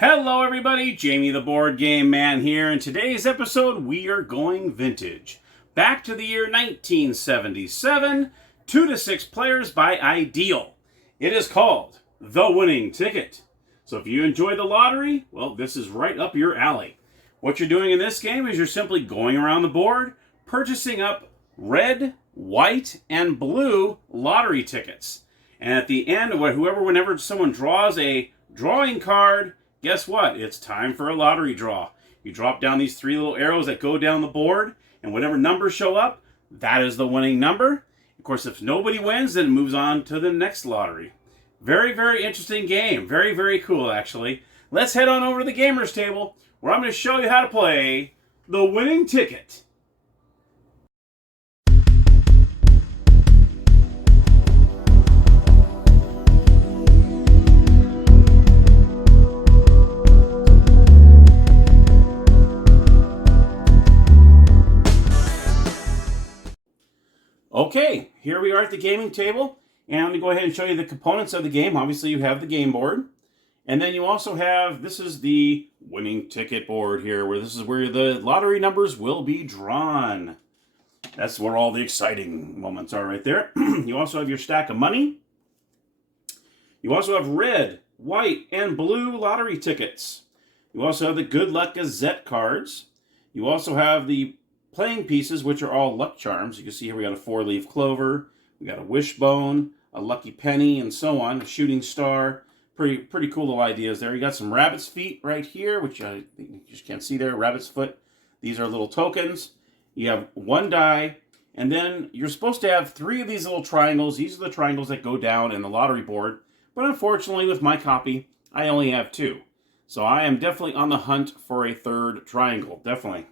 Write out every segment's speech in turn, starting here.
Hello everybody, Jamie the Board Game Man here. In today's episode, we are going vintage. Back to the year 1977, 2 to 6 players by Ideal. It is called The Winning Ticket. So if you enjoy the lottery, well, this is right up your alley. What you're doing in this game is you're simply going around the board, purchasing up red, white, and blue lottery tickets. And at the end, whenever someone draws a drawing card, guess what? It's time for a lottery draw. You drop down these 3 little arrows that go down the board, and whatever numbers show up, that is the winning number. Of course, if nobody wins, then it moves on to the next lottery. Very, very interesting game. Very, very cool, actually. Let's head on over to the gamers table, where I'm going to show you how to play The Winning Ticket. Okay, here we are at the gaming table, and let me go ahead and show you the components of the game. Obviously, you have the game board, and then you also have, this is the winning ticket board here, where this is where the lottery numbers will be drawn. That's where all the exciting moments are right there. You also have your stack of money. You also have red, white, and blue lottery tickets. You also have the Good Luck Gazette cards. You also have the playing pieces, which are all luck charms. You can see here we got a 4-leaf clover, we got a wishbone, a lucky penny, and so on, a shooting star. Pretty cool little ideas there. You got some rabbit's feet right here, which I think you just can't see there, rabbit's foot. These are little tokens. You have 1 die, and then you're supposed to have 3 of these little triangles. These are the triangles that go down in the lottery board, but unfortunately with my copy, I only have 2. So I am definitely on the hunt for a 3rd triangle, definitely.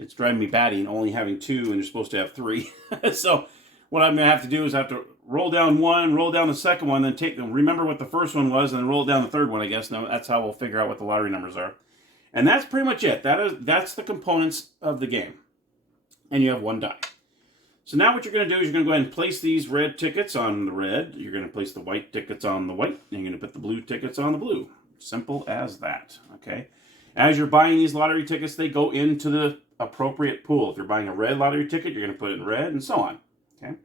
It's driving me batty and only having 2, and you're supposed to have 3. So what I'm going to have to do is I have to roll down 1, roll down the second one, then remember what the first one was, and then roll down the 3rd one, I guess. Now that's how we'll figure out what the lottery numbers are. And that's pretty much it. That's the components of the game. And you have 1 die. So now what you're going to do is you're going to go ahead and place these red tickets on the red. You're going to place the white tickets on the white. And you're going to put the blue tickets on the blue. Simple as that. Okay. As you're buying these lottery tickets, they go into the appropriate pool. If you're buying a red lottery ticket, you're going to put it in red, and so on. Okay.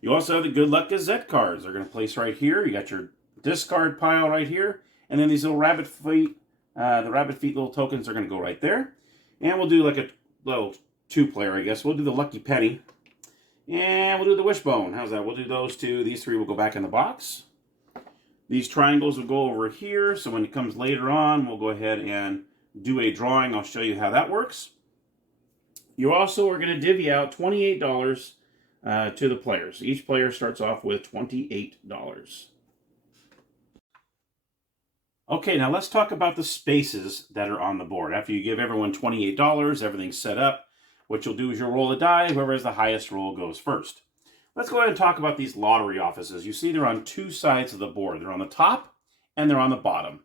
You also have the Good Luck Gazette cards. They're going to place right here. You got your discard pile right here, and then these little rabbit feet, the rabbit feet little tokens are going to go right there. And we'll do like a little 2-player, I guess. We'll do the lucky penny, and we'll do the wishbone. How's that? We'll do those 2. These 3 will go back in the box. These triangles will go over here. So when it comes later on, we'll go ahead and do a drawing. I'll show you how that works. You also are going to divvy out $28 to the players. Each player starts off with $28. Okay, now let's talk about the spaces that are on the board. After you give everyone $28, everything's set up. What you'll do is you'll roll a die. Whoever has the highest roll goes first. Let's go ahead and talk about these lottery offices. You see they're on 2 sides of the board. They're on the top and they're on the bottom.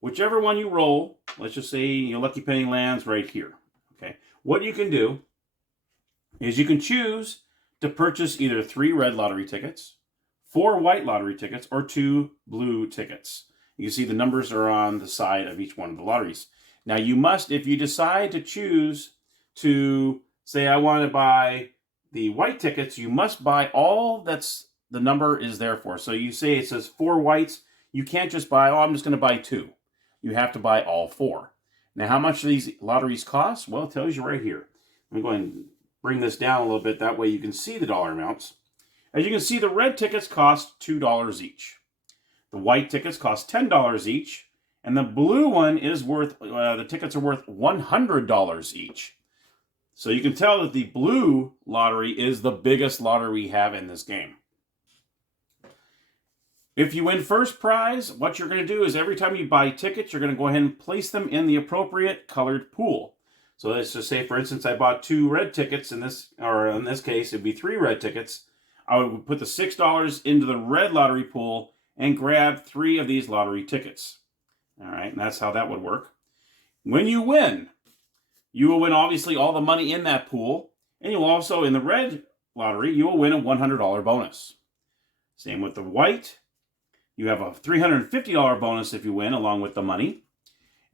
Whichever one you roll, let's just say your lucky penny lands right here. Okay. What you can do is you can choose to purchase either 3 red lottery tickets, 4 white lottery tickets, or 2 blue tickets. You can see the numbers are on the side of each one of the lotteries. Now you must, if you decide to choose to say I want to buy the white tickets, you must buy all that's the number is there for. So you say it says 4 whites, you can't just buy, I'm just going to buy 2. You have to buy all 4. Now, how much do these lotteries cost? Well, it tells you right here. Let me go ahead and bring this down a little bit. That way you can see the dollar amounts. As you can see, the red tickets cost $2 each. The white tickets cost $10 each. And the blue one is worth, the tickets are worth $100 each. So you can tell that the blue lottery is the biggest lottery we have in this game. If you win first prize, what you're going to do is every time you buy tickets, you're going to go ahead and place them in the appropriate colored pool. So let's just say, for instance, I bought 2 red tickets in this, or in this case, it'd be 3 red tickets. I would put the $6 into the red lottery pool and grab 3 of these lottery tickets. All right, and that's how that would work. When you win, you will win obviously all the money in that pool, and you'll also, in the red lottery, you will win a $100 bonus. Same with the white. You have a $350 bonus if you win, along with the money.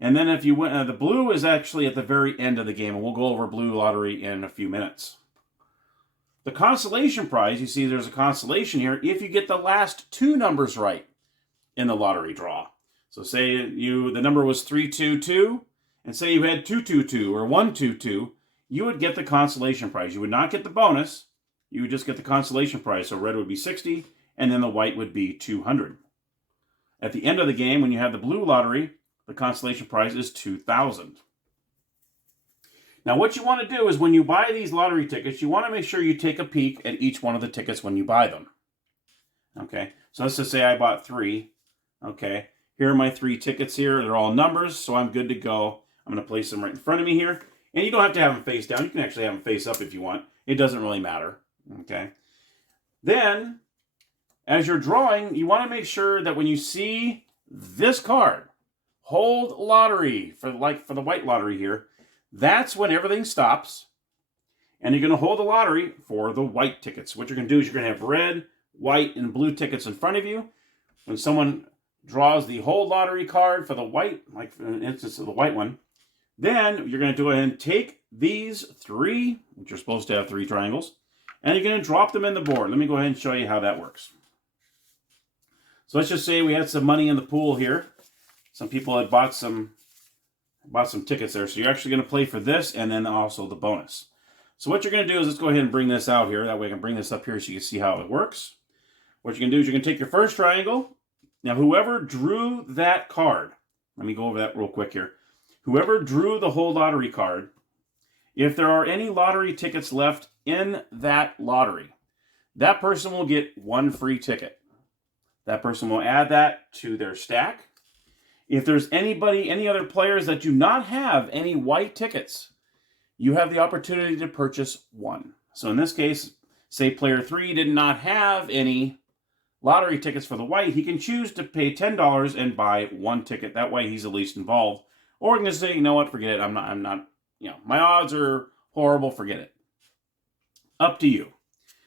And then if you win, the blue is actually at the very end of the game, and we'll go over blue lottery in a few minutes. The consolation prize, you see there's a consolation here if you get the last 2 numbers right in the lottery draw. So say the number was 322, and say you had 222 or 122, you would get the consolation prize. You would not get the bonus, you would just get the consolation prize. So red would be 60, and then the white would be 200. At the end of the game, when you have the blue lottery, the consolation prize is 2,000. Now what you want to do is when you buy these lottery tickets, you want to make sure you take a peek at each one of the tickets when you buy them. Okay, so let's just say I bought 3. Okay, here are my 3 tickets here. They're all numbers, so I'm good to go. I'm going to place them right in front of me here. And you don't have to have them face down. You can actually have them face up if you want. It doesn't really matter. Okay, then as you're drawing, you want to make sure that when you see this card, hold lottery, for the white lottery here, that's when everything stops, and you're going to hold the lottery for the white tickets. What you're going to do is you're going to have red, white, and blue tickets in front of you. When someone draws the hold lottery card for the white, like for an instance of the white one, then you're going to go ahead and take these 3, which are supposed to have 3 triangles, and you're going to drop them in the board. Let me go ahead and show you how that works. So let's just say we had some money in the pool here. Some people had bought some tickets there. So you're actually going to play for this and then also the bonus. So what you're going to do is let's go ahead and bring this out here. That way I can bring this up here so you can see how it works. What you're going to do is you're going to take your first triangle. Now whoever drew that card, let me go over that real quick here. Whoever drew the whole lottery card, if there are any lottery tickets left in that lottery, that person will get 1 free ticket. That person will add that to their stack. If there's any other players that do not have any white tickets, you have the opportunity to purchase 1. So in this case, say player 3 did not have any lottery tickets for the white, he can choose to pay $10 and buy 1 ticket. That way he's at least involved. Or he can just say, you know what, forget it. I'm not, my odds are horrible, forget it. Up to you.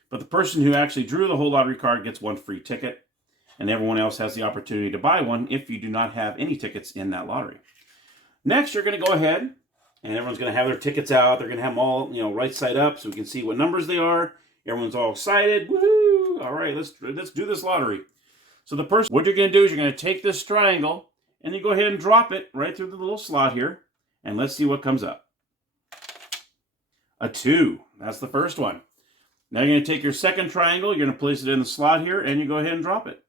But the person who actually drew the whole lottery card gets 1 free ticket. And everyone else has the opportunity to buy 1 if you do not have any tickets in that lottery. Next, you're going to go ahead, and everyone's going to have their tickets out. They're going to have them all, right side up so we can see what numbers they are. Everyone's all excited. Woohoo! All right, let's do this lottery. So what you're going to do is you're going to take this triangle, and you go ahead and drop it right through the little slot here, and let's see what comes up. A 2. That's the first one. Now you're going to take your second triangle, you're going to place it in the slot here, and you go ahead and drop it.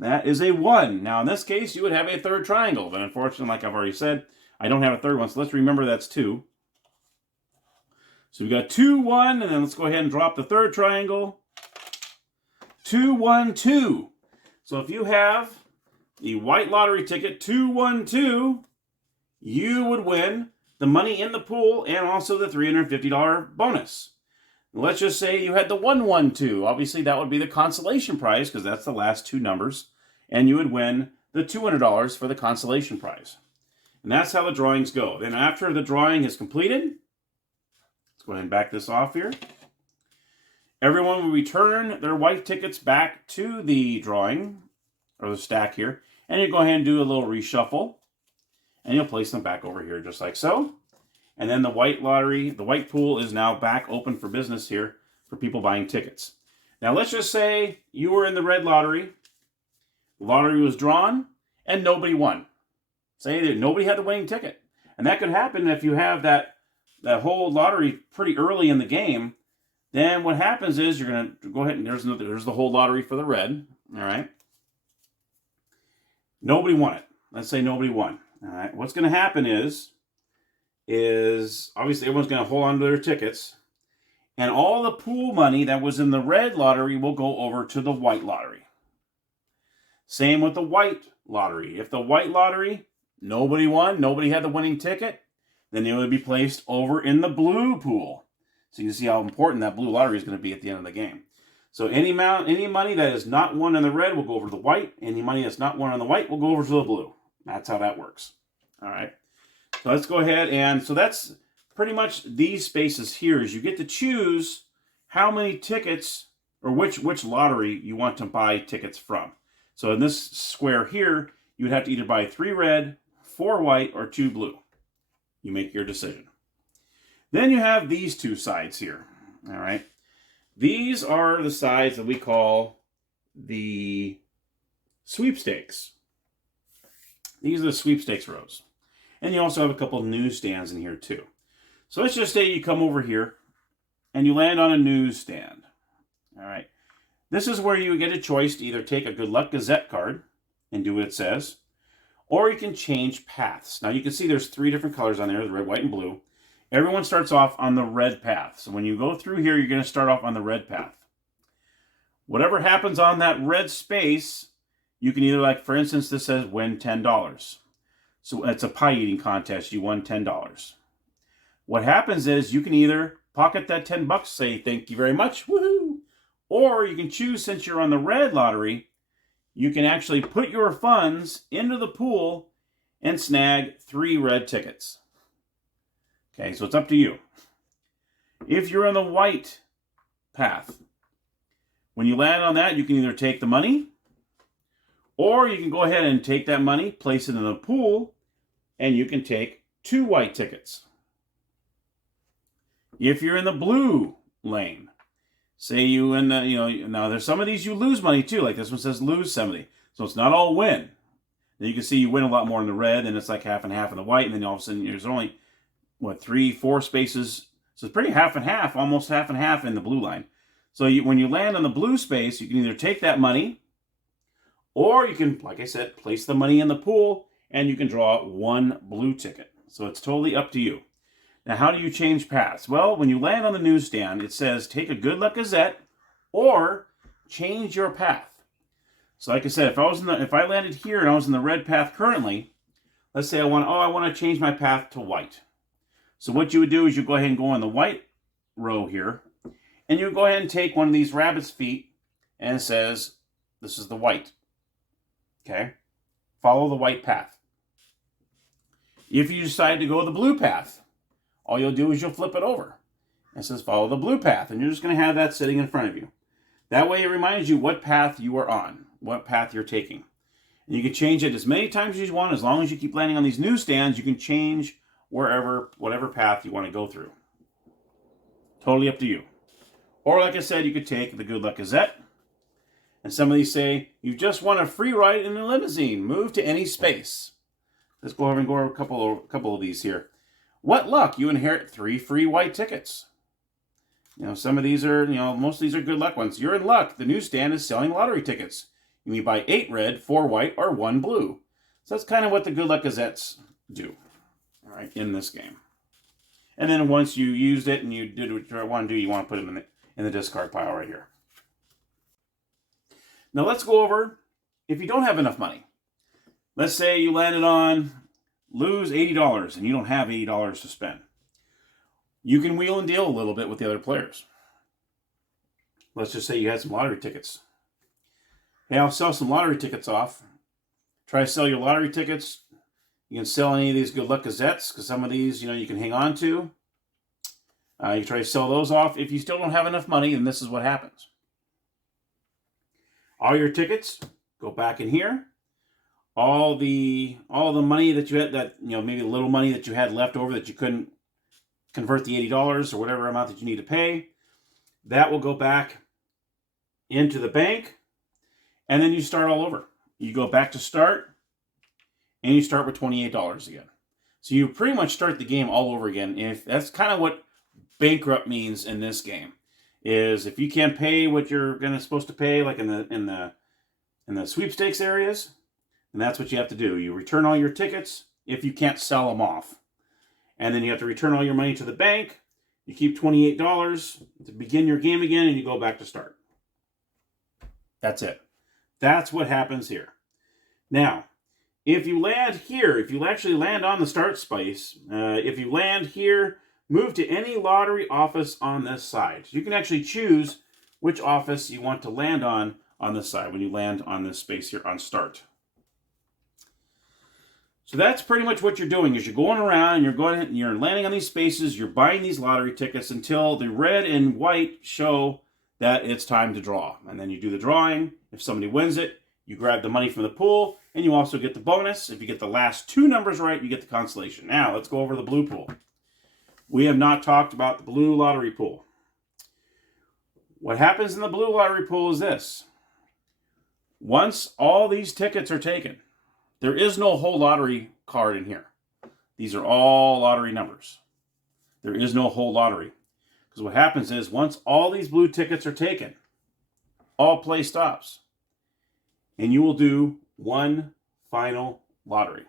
That is a 1. Now, in this case, you would have a third triangle. But unfortunately, like I've already said, I don't have a third one. So let's remember that's 2. So we've got 2, 1. And then let's go ahead and drop the third triangle. 2, 1, 2. So if you have the white lottery ticket, 2, 1, 2, you would win the money in the pool and also the $350 bonus. Let's just say you had the 1, 1, 2. Obviously, that would be the consolation prize because that's the last 2 numbers. And you would win the $200 for the consolation prize. And that's how the drawings go. Then after the drawing is completed, let's go ahead and back this off here. Everyone will return their white tickets back to the drawing, or the stack here. And you go ahead and do a little reshuffle. And you'll place them back over here just like so. And then the white pool is now back open for business here for people buying tickets. Now let's just say you were in the red lottery. The lottery was drawn and nobody won. Say that nobody had the winning ticket. And that could happen if you have that whole lottery pretty early in the game. Then what happens is you're going to go ahead and there's the whole lottery for the red. All right. Nobody won it. Let's say nobody won. All right. What's going to happen is obviously everyone's going to hold on to their tickets, and all the pool money that was in the red lottery will go over to the white lottery. Same with the white lottery. If the white lottery, nobody won, nobody had the winning ticket, then it would be placed over in the blue pool. So you can see how important that blue lottery is going to be at the end of the game. So any money that is not won in the red will go over to the white. Any money that's not won on the white will go over to the blue. That's how that works. All right. So let's go ahead so that's pretty much these spaces here is you get to choose how many tickets or which lottery you want to buy tickets from. So in this square here, you would have to either buy 3 red, 4 white, or 2 blue. You make your decision. Then you have these 2 sides here. All right. These are the sides that we call the sweepstakes. These are the sweepstakes rows. And you also have a couple of newsstands in here too. So let's just say you come over here and you land on a newsstand. All right. This is where you get a choice to either take a Good Luck Gazette card and do what it says, or you can change paths. Now you can see there's 3 different colors on there, the red, white, and blue. Everyone starts off on the red path. So when you go through here, you're going to start off on the red path. Whatever happens on that red space, you can either, like for instance, this says win $10. So it's a pie eating contest. You won $10. What happens is you can either pocket that $10, say thank you very much, woohoo, or you can choose, since you're on the red lottery, you can actually put your funds into the pool and snag 3 red tickets. Okay, so it's up to you. If you're on the white path, when you land on that, you can either take the money, or you can go ahead and take that money, place it in the pool, and you can take 2 white tickets. If you're in the blue lane, say you in the, now there's some of these you lose money too, like this one says lose 70. So it's not all win. And you can see you win a lot more in the red, and it's like half and half in the white, and then all of a sudden there's only, 3, 4 spaces. So it's pretty half and half, almost half and half in the blue line. So when you land on the blue space, you can either take that money, or you can, like I said, place the money in the pool, and you can draw 1 blue ticket. So it's totally up to you. Now, how do you change paths? Well, when you land on the newsstand, it says take a Good Luck Gazette or change your path. So like I said, if I landed here and I was in the red path currently, let's say I want to change my path to white. So what you would do is you go ahead and go on the white row here, and you go ahead and take one of these rabbit's feet, and it says this is the white. Okay? Follow the white path. If you decide to go the blue path, all you'll do is you'll flip it over. It says follow the blue path, and you're just going to have that sitting in front of you. That way it reminds you what path you are on, what path you're taking. And you can change it as many times as you want. As long as you keep landing on these newsstands, you can change whatever path you want to go through. Totally up to you. Or like I said, you could take the Good Luck Gazette. And some of these say, you just won a free ride in a limousine. Move to any space. Let's go over a couple of these here. What luck, you inherit 3 free white tickets. Some of these are, most of these are good luck ones. You're in luck. The newsstand is selling lottery tickets. You can buy 8 red, 4 white, or 1 blue. So that's kind of what the Good Luck Gazettes do, all right, in this game. And then once you used it and you did what you want to do, you want to put them in the discard pile right here. Now let's go over if you don't have enough money. Let's say you landed on lose $80 and you don't have $80 to spend. You can wheel and deal a little bit with the other players. Let's just say you had some lottery tickets. Hey, I'll sell some lottery tickets off. Try to sell your lottery tickets. You can sell any of these Good Luck Gazettes, because some of these, you can hang on to. You can try to sell those off. If you still don't have enough money, then this is what happens. All your tickets go back in here. All the money that you had, maybe a little money that you had left over that you couldn't convert the $80 or whatever amount that you need to pay, that will go back into the bank, and then you start all over. You go back to start, and you start with $28 again. So you pretty much start the game all over again. If that's kind of what bankrupt means in this game, is if you can't pay what you're supposed to pay, like in the sweepstakes areas, and that's what you have to do. You return all your tickets if you can't sell them off. And then you have to return all your money to the bank. You keep $28 to begin your game again, and you go back to start. That's it. That's what happens here. Now, if you land here, if you actually land on the start space, if you land here, move to any lottery office on this side. You can actually choose which office you want to land on this side when you land on this space here on start. So that's pretty much what you're doing, is you're going around, you're landing on these spaces, you're buying these lottery tickets until the red and white show that it's time to draw. And then you do the drawing. If somebody wins it, you grab the money from the pool, And you also get the bonus. If you get the last 2 numbers right, you get the consolation. Now, let's go over the blue pool. We have not talked about the blue lottery pool. What happens in the blue lottery pool is this. Once all these tickets are taken, there is no whole lottery card in here. These are all lottery numbers. There is no whole lottery. Because what happens is, once all these blue tickets are taken, all play stops. And you will do one final lottery.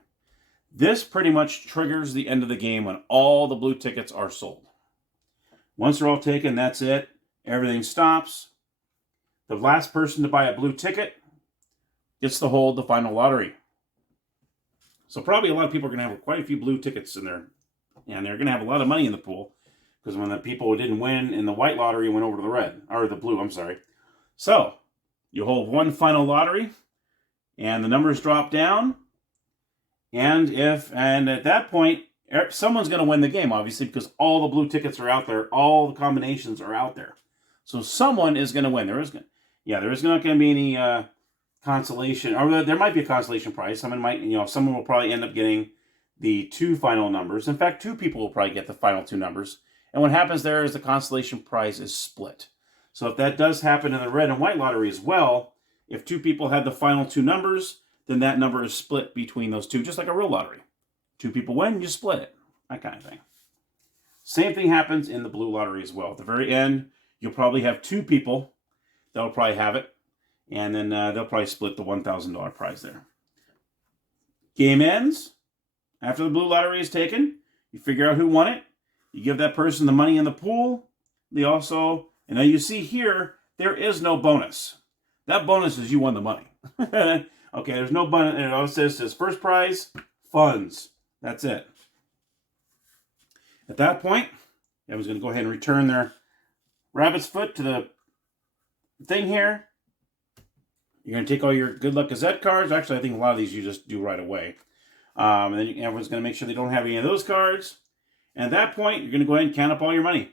This pretty much triggers the end of the game when all the blue tickets are sold. Once they're all taken, that's it. Everything stops. The last person to buy a blue ticket gets to hold the final lottery. So probably a lot of people are going to have quite a few blue tickets in there. And they're going to have a lot of money in the pool. Because when the people who didn't win in the white lottery went over to the red. Or the blue, I'm sorry. So, you hold one final lottery. And the numbers drop down. And at that point, someone's going to win the game, obviously. Because all the blue tickets are out there. All the combinations are out there. So someone is going to win. There is not going to be any consolation, or there might be a consolation prize. Someone will probably end up getting the 2 final numbers. In fact, 2 people will probably get the final 2 numbers. And what happens there is the consolation prize is split. So if that does happen in the red and white lottery as well, if 2 people had the final 2 numbers, then that number is split between those 2, just like a real lottery. 2 people win, you split it. That kind of thing. Same thing happens in the blue lottery as well. At the very end, you'll probably have 2 people that will probably have it. And then they'll probably split the $1,000 prize there. Game ends. After the blue lottery is taken, you figure out who won it. You give that person the money in the pool. And now you see here, there is no bonus. That bonus is you won the money. Okay, there's no bonus. It all says first prize, funds. That's it. At that point, everyone's going to go ahead and return their rabbit's foot to the thing here. You're going to take all your Good Luck Gazette cards. Actually, I think a lot of these you just do right away. And then everyone's going to make sure they don't have any of those cards. And at that point, you're going to go ahead and count up all your money.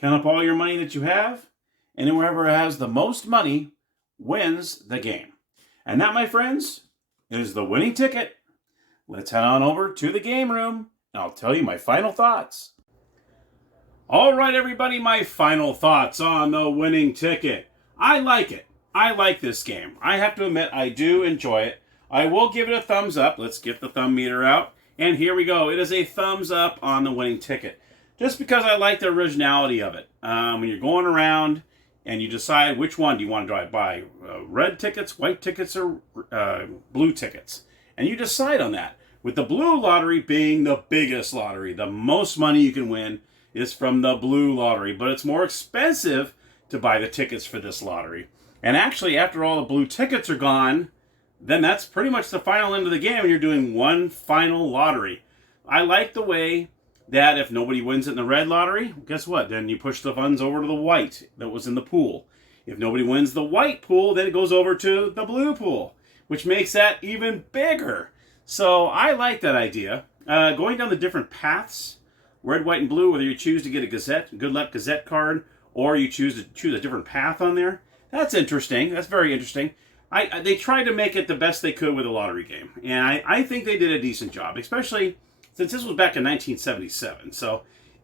Count up all your money that you have. And then whoever has the most money wins the game. And that, my friends, is the winning ticket. Let's head on over to the game room, and I'll tell you my final thoughts. All right, everybody, my final thoughts on the winning ticket. I like it. I like this game. I have to admit, I do enjoy it. I will give it a thumbs up. Let's get the thumb meter out. And here we go. It is a thumbs up on the winning ticket. Just because I like the originality of it. When you're going around and you decide which one do you want to buy, red tickets, white tickets, or blue tickets. And you decide on that. With the blue lottery being the biggest lottery, the most money you can win is from the blue lottery. But it's more expensive to buy the tickets for this lottery. And actually, after all the blue tickets are gone, then that's pretty much the final end of the game, and you're doing one final lottery. I like the way that if nobody wins it in the red lottery, guess what? Then you push the funds over to the white that was in the pool. If nobody wins the white pool, then it goes over to the blue pool, which makes that even bigger. So I like that idea. Going down the different paths, red, white, and blue, whether you choose to get a Good Luck Gazette card, or you choose a different path on there, that's interesting. That's very interesting. They tried to make it the best they could with a lottery game. And I think they did a decent job, especially since this was back in 1977.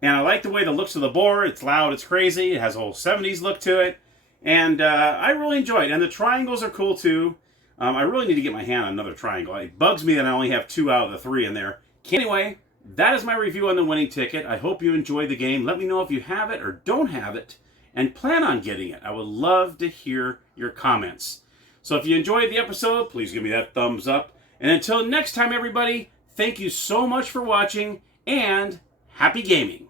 And I like the way the looks of the board. It's loud, it's crazy. It has a whole 70s look to it. And I really enjoy it. And the triangles are cool, too. I really need to get my hand on another triangle. It bugs me that I only have 2 out of the 3 in there. Anyway, that is my review on the winning ticket. I hope you enjoyed the game. Let me know if you have it or don't have it and plan on getting it. I would love to hear your comments. So if you enjoyed the episode, please give me that thumbs up. And until next time, everybody, thank you so much for watching, and happy gaming.